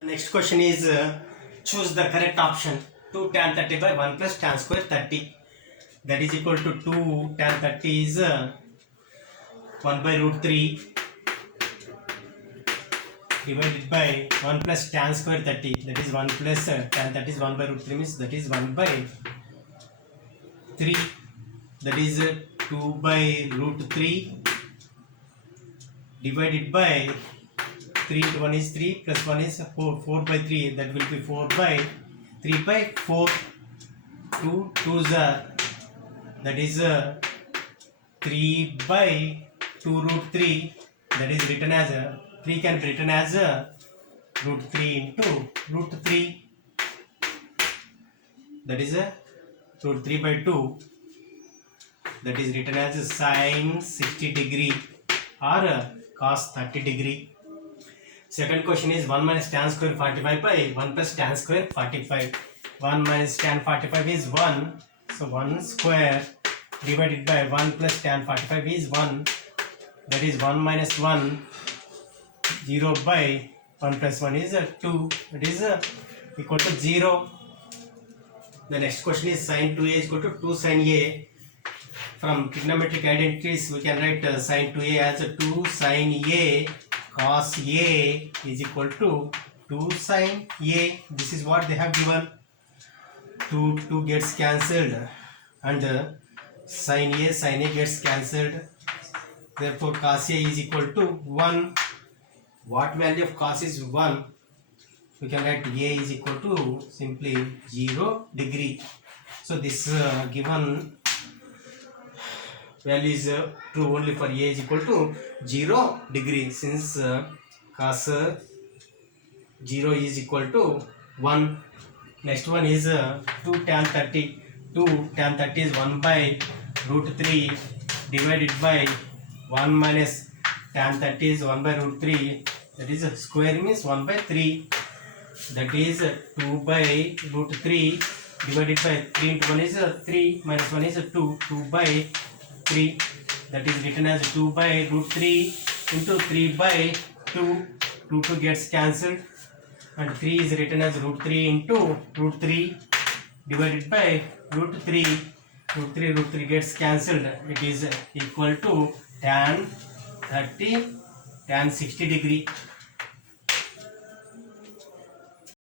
Next question is choose the correct option. 2 tan 30 by 1 plus tan square 30. That is equal to 2 tan 30 is 1 by root 3 divided by 1 plus tan square 30. That is 1 plus tan 30 is 1 by root 3 means that is 1 by 3. That is 2 by root 3 divided by 3 into 1 is 3 plus 1 is 4. 4 by 3 that will be 4 by 3 by 4. 2 2s are that is 3 by 2 root 3 that is written as 3 can be written as root 3 into root 3 that is root 3 by 2 that is written as sine 60 degree or cos 30 degree. Second question is 1 minus tan square 45 by 1 plus tan square 45. 1 minus tan 45 is 1. So 1 square divided by 1 plus tan 45 is 1. That is 1 minus 1. 0 by 1 plus 1 is 2. That is equal to 0. The next question is sin 2a is equal to 2 sin a. From trigonometric identities we can write sin 2a as 2 sin a cos a is equal to 2 sin a. This is what they have given. 2 gets cancelled and sin a gets cancelled. Therefore cos a is equal to 1. What value of cos is 1? We can write a is equal to simply 0 degree. So this given value is true only for a is equal to 0 degree, since cos 0 is equal to 1. Next one is 2 tan 30. 2 tan 30 is 1 by root 3 divided by 1 minus tan 30 is 1 by root 3. That is square means 1 by 3. That is 2 by root 3 divided by 3 into 1 is 3 minus 1 is 2. 2 by 3 that is written as 2 by root 3 into 3 by 2. 2 gets cancelled and 3 is written as root 3 into root 3 divided by root 3. Root 3 gets cancelled. It is equal to tan 30 tan 60 degree.